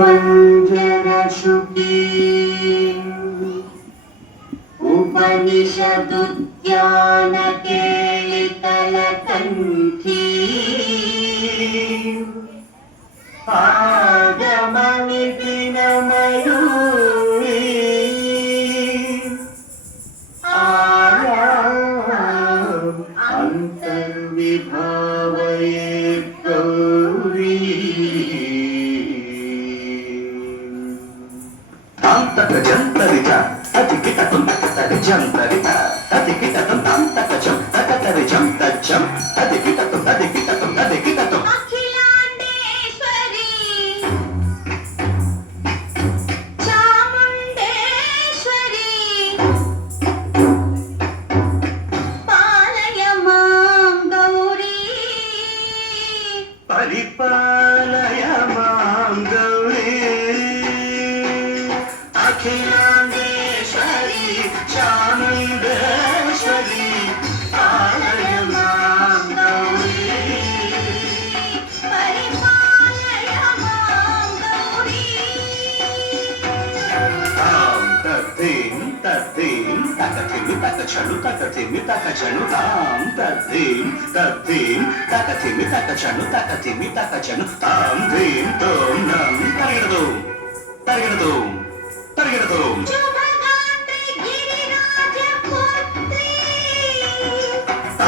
पंजरशुकी उपनिषदुद्यान केलितलकण्ठी आगमनिदिनमयूरी आयाम् अन्तर्विभावये गौरी जंतरिता अतिकितकुं तकतरि जंतरिता अतिकितकुं तकतजं तकतरि जंतजं अतिकितकुं अतिकितकुं अतिकितकुं अखिलांडेश्वरी चामुंडेश्वरी पालय मां गौरी परिपालय मां गौरी अखिलांडेश्वरी चामुंडेश्वरी पालय मां गौरी परिपालय मां गौरी तां तद्धिं तद्धिं तकथिमि तकचनु तकथिमि तकचनु तां तद्धिं तद्धिं तकथिमि तकचनु तकथिमि तकचनु तां धीं तों नं तरिगडदों तरिगडदों तरिगडदों शुभगात्री गिरिराजपुत्री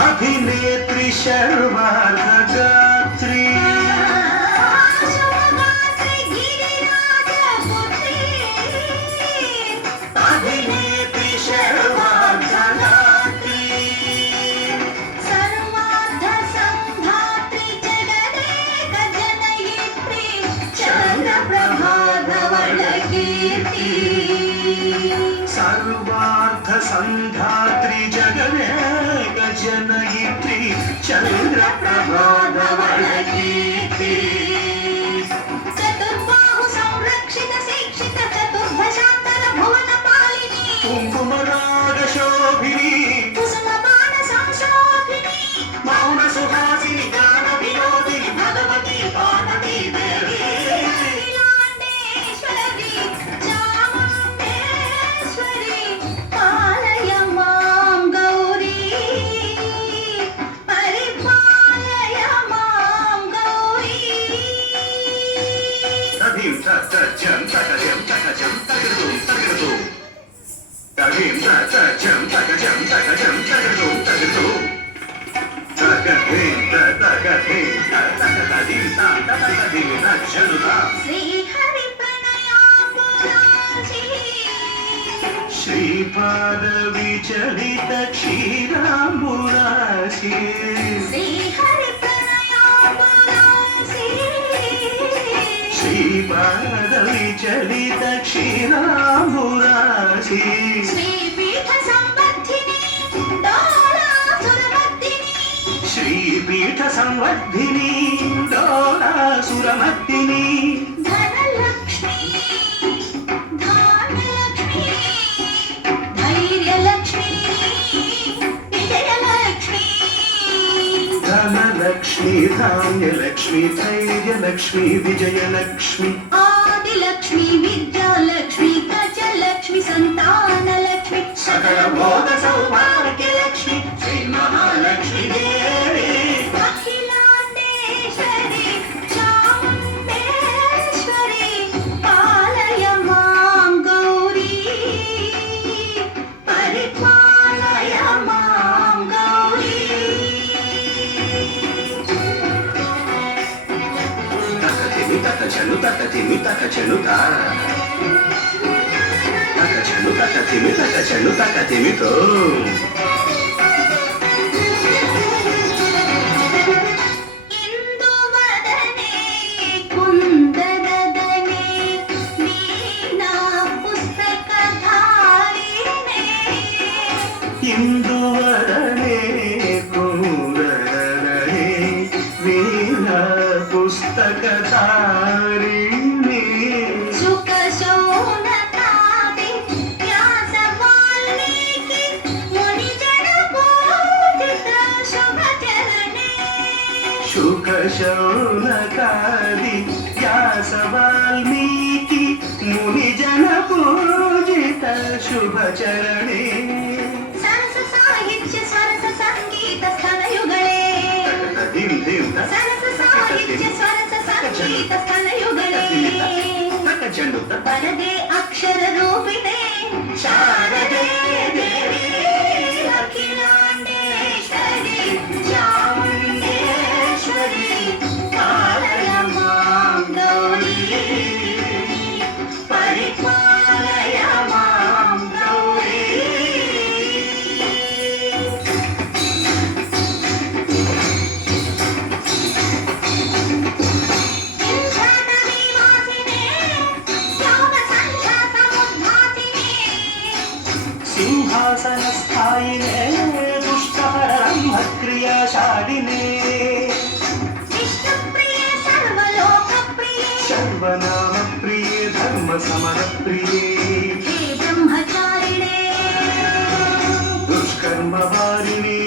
अभिनेत्री शर्वार्धगात्री शुभगात्री गिरिराजपुत्री अभिनेत्री शर्वार्धगात्री सर्वार्थ संधात्री जगदेक जनयित्री चन्द्रप्रभाधवलकीर्ति सर्वार्थ संधात्री जगदेक जनयित्री चन्द्रप्रभाधवलकीर्ति चतुर्बाहु संरक्षित शिक्षित चतुर्भुजान्तर भुवन पालिनी कुङ्कुमरागशोभिनी कुसुमबाण संशोभिनी मौन सुहासिनी ज्ञान विनोदिनी भगवती पार्वती देवी अखिलांडेश्वरी चामुंडेश्वरी पालय मां गौरी परिपालय मां गौरी तदीं तजं तकजं तकजं तकदुं तकदुं तदीं तजं तकजं तकजं तकदुं तकदुं तकदीं तकदीं तकदीं तकदीं तजनुतां श्रीहरि प्रणयाम्बुराजी श्रीपाद विचलित क्षीराम्बुराशि श्रीहरि प्रणयाम्बुराजी श्रीपाद विचलित क्षीराम्बुराशि श्रीपीठ संवर्धिनी डोलासुरमर्दिनी श्रीपीठ संवर्धिनी डोलासुरमर्दिनी धनलक्ष्मी धान्यलक्ष्मी धैर्यलक्ष्मी विजयलक्ष्मी धनलक्ष्मी धान्यलक्ष्मी धैर्यलक्ष्मी विजयलक्ष्मी आदिलक्ष्मी विद्यालक्ष्मी गजलक्ष्मी संतानलक्ष्मी सकल भोग सौभाग्यलक्ष्मी श्री महालक्ष्मी देवी अखिलांडेश्वरी चामुंडेश्वरी पालय मां गौरी परिपालय मां गौरी तकथिमि तकचनु तकथिमि तकचनु ता तकचनु तकथिमि तकचनु तकथिमि तो इंदुवदने कुंदरदने वीणा पुस्तकधारिणे इंदुवदने कुंदरदने वीणा पुस्तकधारिणी सुखशौनकादि व्यास वाल्मीकि मुनिजन पूजित शुभचरणे शुकशौनकादि व्यास वाल्मीकि मुनिजन पूजित शुभचरणे सरस साहित्य स्वरस संगीत स्तनयुगळे धिं धिं सरस साहित्य स्वरस संगीत स्तनयुगळे चंडुत वरदे अक्षर रूपिणे शारदे देवी अखिलांडेश्वरी चामुंडेश्वरी पालय मां गौरी परिपालय मां गौरी सिंहासनस्थायिने दुष्टहरब्रह्मक्रियाशालिने विष्णुप्रिये सर्वलोकप्रिये सर्वनामप्रिये धर्मसमरप्रिये हे ब्रह्मचारिणे दुष्कर्मवारिणे